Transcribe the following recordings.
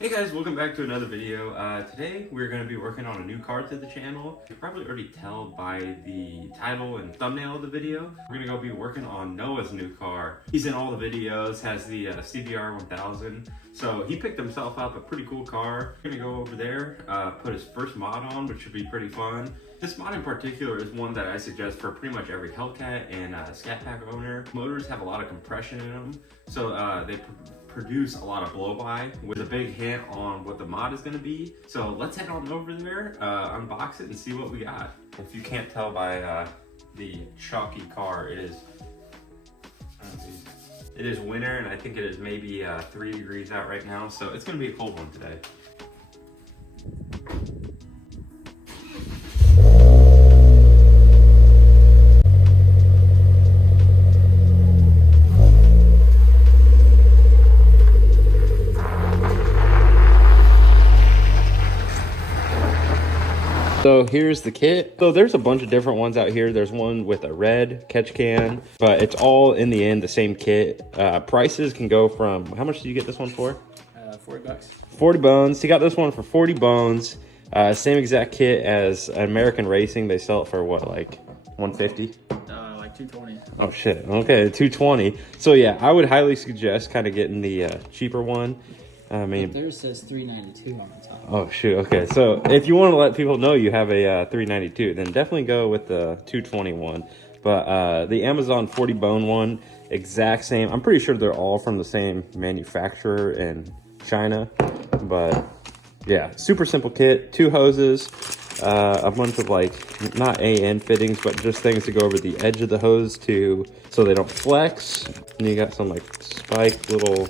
Hey guys, welcome back to another video. Today we're going to be working on a new car to the channel. You can probably already tell by the title and thumbnail of the video. We're going to go be working on Noah's new car. He's in all the videos, has the CBR 1000. So he picked himself up a pretty cool car. We're going to go over there, put his first mod on, which should be pretty fun. This mod in particular is one that I suggest for pretty much every Hellcat and Scat Pack owner. Motors have a lot of compression in them, so they produce a lot of blow-by with a big hint on what the mod is going to be. So let's head on over there, unbox it, and see what we got. If you can't tell by the chalky car, it is winter, and I think it is maybe 3 degrees out right now, so it's going to be a cold one today. So here's the kit. So there's a bunch of different ones out here. There's one with a red catch can, but it's all in the end the same kit. Prices can go from, how much did you get this one for? 40 bucks. 40 bones. He got this one for 40 bones. Same exact kit as American Racing. They sell it for what, like 150? Like 220. Oh shit. Okay, 220. So yeah, I would highly suggest kind of getting the cheaper one. I mean, theirs says 392 on the top. Oh shoot, okay. So if you want to let people know you have a 392, then definitely go with the 221. But the Amazon 40 bone one, exact same. I'm pretty sure they're all from the same manufacturer in China. But yeah, super simple kit, 2 hoses, a bunch of like, not AN fittings, but just things to go over the edge of the hose so they don't flex. And you got some like spike little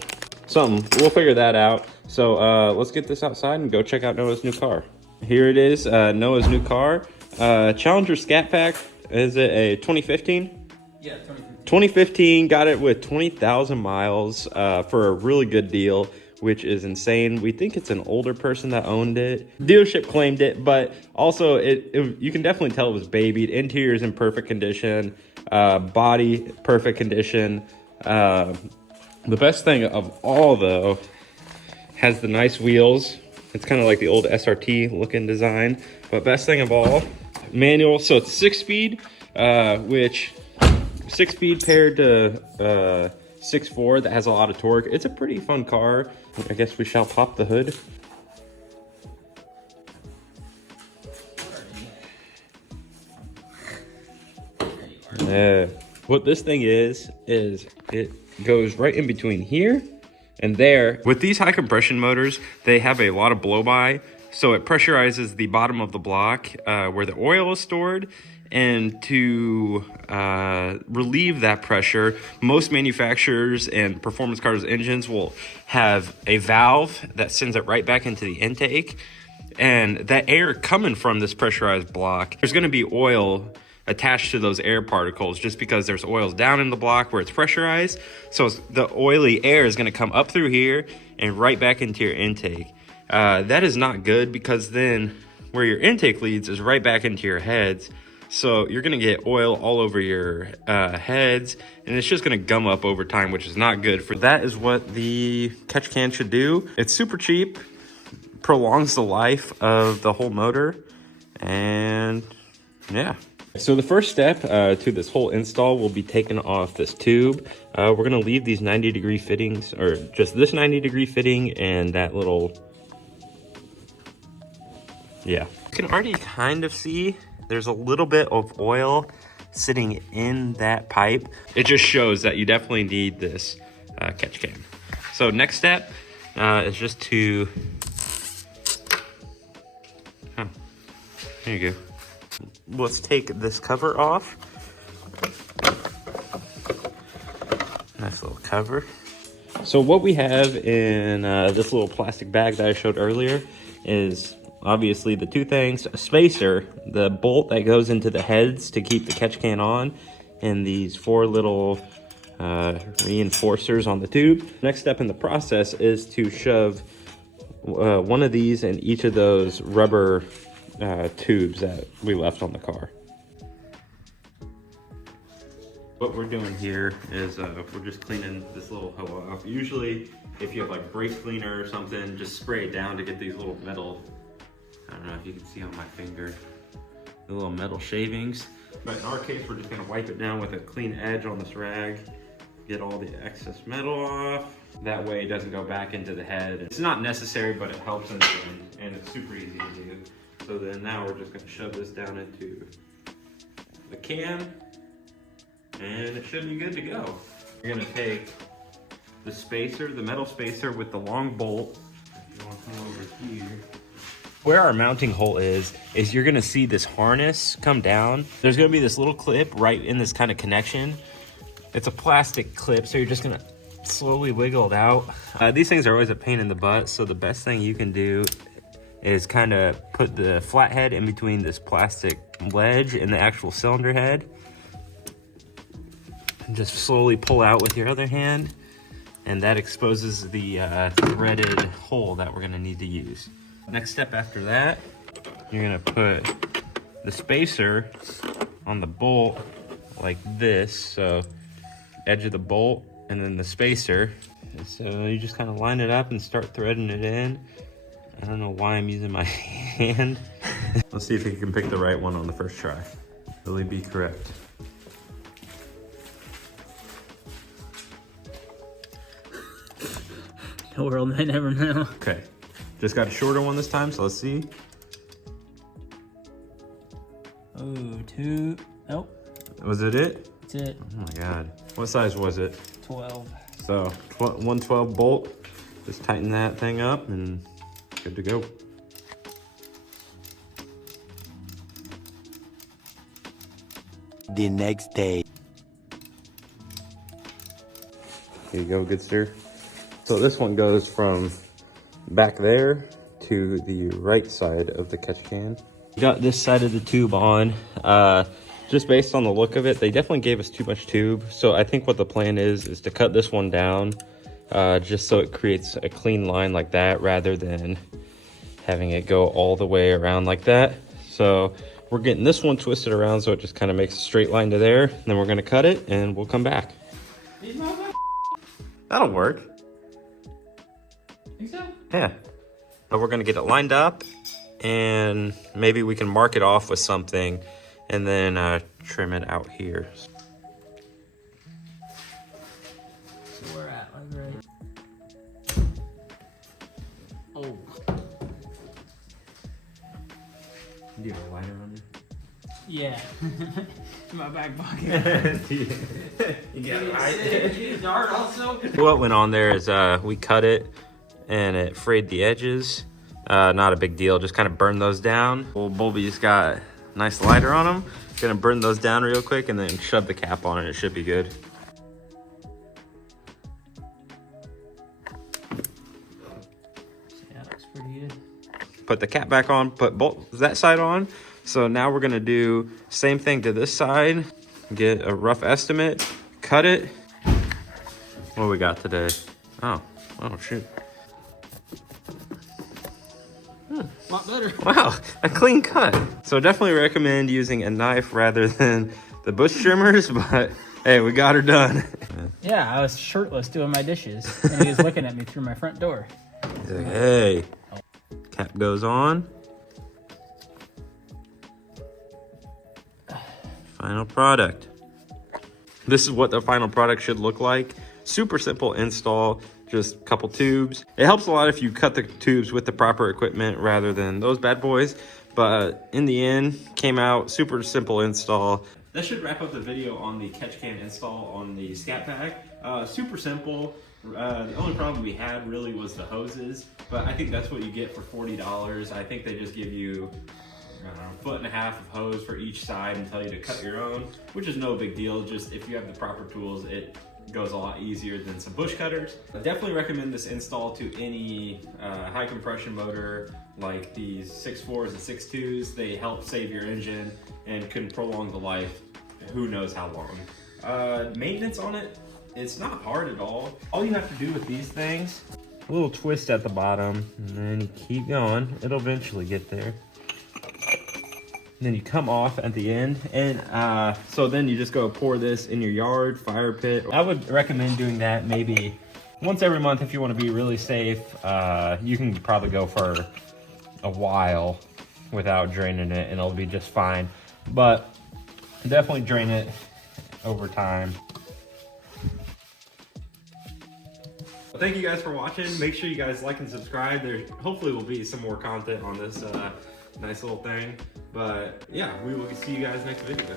something. We'll figure that out. So let's get this outside and go check out Noah's new car. Here it is, Noah's new car. Challenger Scat Pack. Is it a 2015? Yeah, 2015. 2015, got it with 20,000 miles for a really good deal, which is insane. We think it's an older person that owned it. Dealership claimed it, but also you can definitely tell it was babied. Interior is in perfect condition. Body, perfect condition. The best thing of all, though, has the nice wheels. It's kind of like the old SRT looking design. But best thing of all, manual. So it's 6-speed, which 6-speed paired to 6.4 that has a lot of torque. It's a pretty fun car. I guess we shall pop the hood. What this thing is it goes right in between here and there. With these high compression motors, they have a lot of blow-by, so it pressurizes the bottom of the block where the oil is stored. And to relieve that pressure, most manufacturers and performance cars engines will have a valve that sends it right back into the intake. And that air coming from this pressurized block, there's going to be oil attached to those air particles just because there's oils down in the block where it's pressurized. So the oily air is going to come up through here and right back into your intake. That is not good, because then where your intake leads is right back into your heads. So you're going to get oil all over your heads, and it's just going to gum up over time, which is not good. That is what the catch can should do. It's super cheap, prolongs the life of the whole motor, and yeah. So the first step to this whole install will be taking off this tube. We're going to leave these 90-degree fittings, or just this 90-degree fitting and that little, yeah. You can already kind of see there's a little bit of oil sitting in that pipe. It just shows that you definitely need this catch can. So next step is just to, there you go. Let's take this cover off. Nice little cover. So what we have in this little plastic bag that I showed earlier is obviously the 2 things: a spacer, the bolt that goes into the heads to keep the catch can on, and these 4 little reinforcers on the tube. Next step in the process is to shove one of these in each of those rubber tubes that we left on the car. What we're doing here is we're just cleaning this little hoe off. Usually, if you have like brake cleaner or something, just spray it down to get these little metal, I don't know if you can see on my finger, the little metal shavings. But in our case, we're just gonna wipe it down with a clean edge on this rag, get all the excess metal off. That way it doesn't go back into the head. It's not necessary, but it helps in the end, and it's super easy to do. So then now we're just gonna shove this down into the can, and it should be good to go. We're gonna take the spacer, the metal spacer with the long bolt. If you want to come over here. Where our mounting hole is you're gonna see this harness come down. There's gonna be this little clip right in this kind of connection. It's a plastic clip, so you're just gonna slowly wiggle it out. These things are always a pain in the butt, so the best thing you can do is kind of put the flathead in between this plastic ledge and the actual cylinder head. And just slowly pull out with your other hand, and that exposes the threaded hole that we're gonna need to use. Next step after that, you're gonna put the spacer on the bolt like this. So edge of the bolt and then the spacer. And so you just kind of line it up and start threading it in. I don't know why I'm using my hand. Let's see if you can pick the right one on the first try. Really be correct. The world may never know. Okay, just got a shorter one this time, so let's see. Oh, two. Nope. Was it it? That's it. Oh my God. What size was it? 12. So 112 bolt. Just tighten that thing up and good to go. The next day. Here you go, good sir. So this one goes from back there to the right side of the catch can. Got this side of the tube on. Just based on the look of it, they definitely gave us too much tube. So I think what the plan is to cut this one down just so it creates a clean line like that rather than having it go all the way around like that. So we're getting this one twisted around so it just kind of makes a straight line to there. And then we're gonna cut it and we'll come back. That'll work. Think so? Yeah. But we're gonna get it lined up and maybe we can mark it off with something and then trim it out here. So we're at like right. Oh. Do you have a lighter on Yeah. In my back pocket. you got a lighter? Dart also? What went on there is we cut it and it frayed the edges. Not a big deal, just kind of burn those down. Old Bulby's got a nice lighter on them. Gonna burn those down real quick and then shove the cap on it. It should be good. Yeah, looks pretty good. Put the cap back on, put both that side on. So now we're gonna do same thing to this side. Get a rough estimate, cut it. What do we got today? Oh shoot. A lot better. Wow, a clean cut. So definitely recommend using a knife rather than the bush trimmers, but hey, we got her done. Yeah, I was shirtless doing my dishes, and he was looking at me through my front door. He's like, hey, cap goes on. Final product. This is what the final product should look like. Super simple install, just a couple tubes. It helps a lot if you cut the tubes with the proper equipment rather than those bad boys. But in the end, came out super simple install. That should wrap up the video on the catch can install on the Scat Pack. Super simple. The only problem we had really was the hoses, but I think that's what you get for $40. I think they just give you a foot and a half of hose for each side and tell you to cut your own, which is no big deal. Just if you have the proper tools, it goes a lot easier than some bush cutters. I definitely recommend this install to any high compression motor like these 6.4s and 6.2s. They help save your engine and can prolong the life who knows how long. Maintenance on it, it's not hard at all. All you have to do with these things, a little twist at the bottom and then you keep going. It'll eventually get there. And then you come off at the end, and so then you just go pour this in your yard, fire pit. I would recommend doing that maybe once every month if you want to be really safe. You can probably go for a while without draining it, and it'll be just fine. But definitely drain it over time. Well, thank you guys for watching. Make sure you guys like and subscribe. There hopefully will be some more content on this nice little thing. But yeah, we will see you guys next video.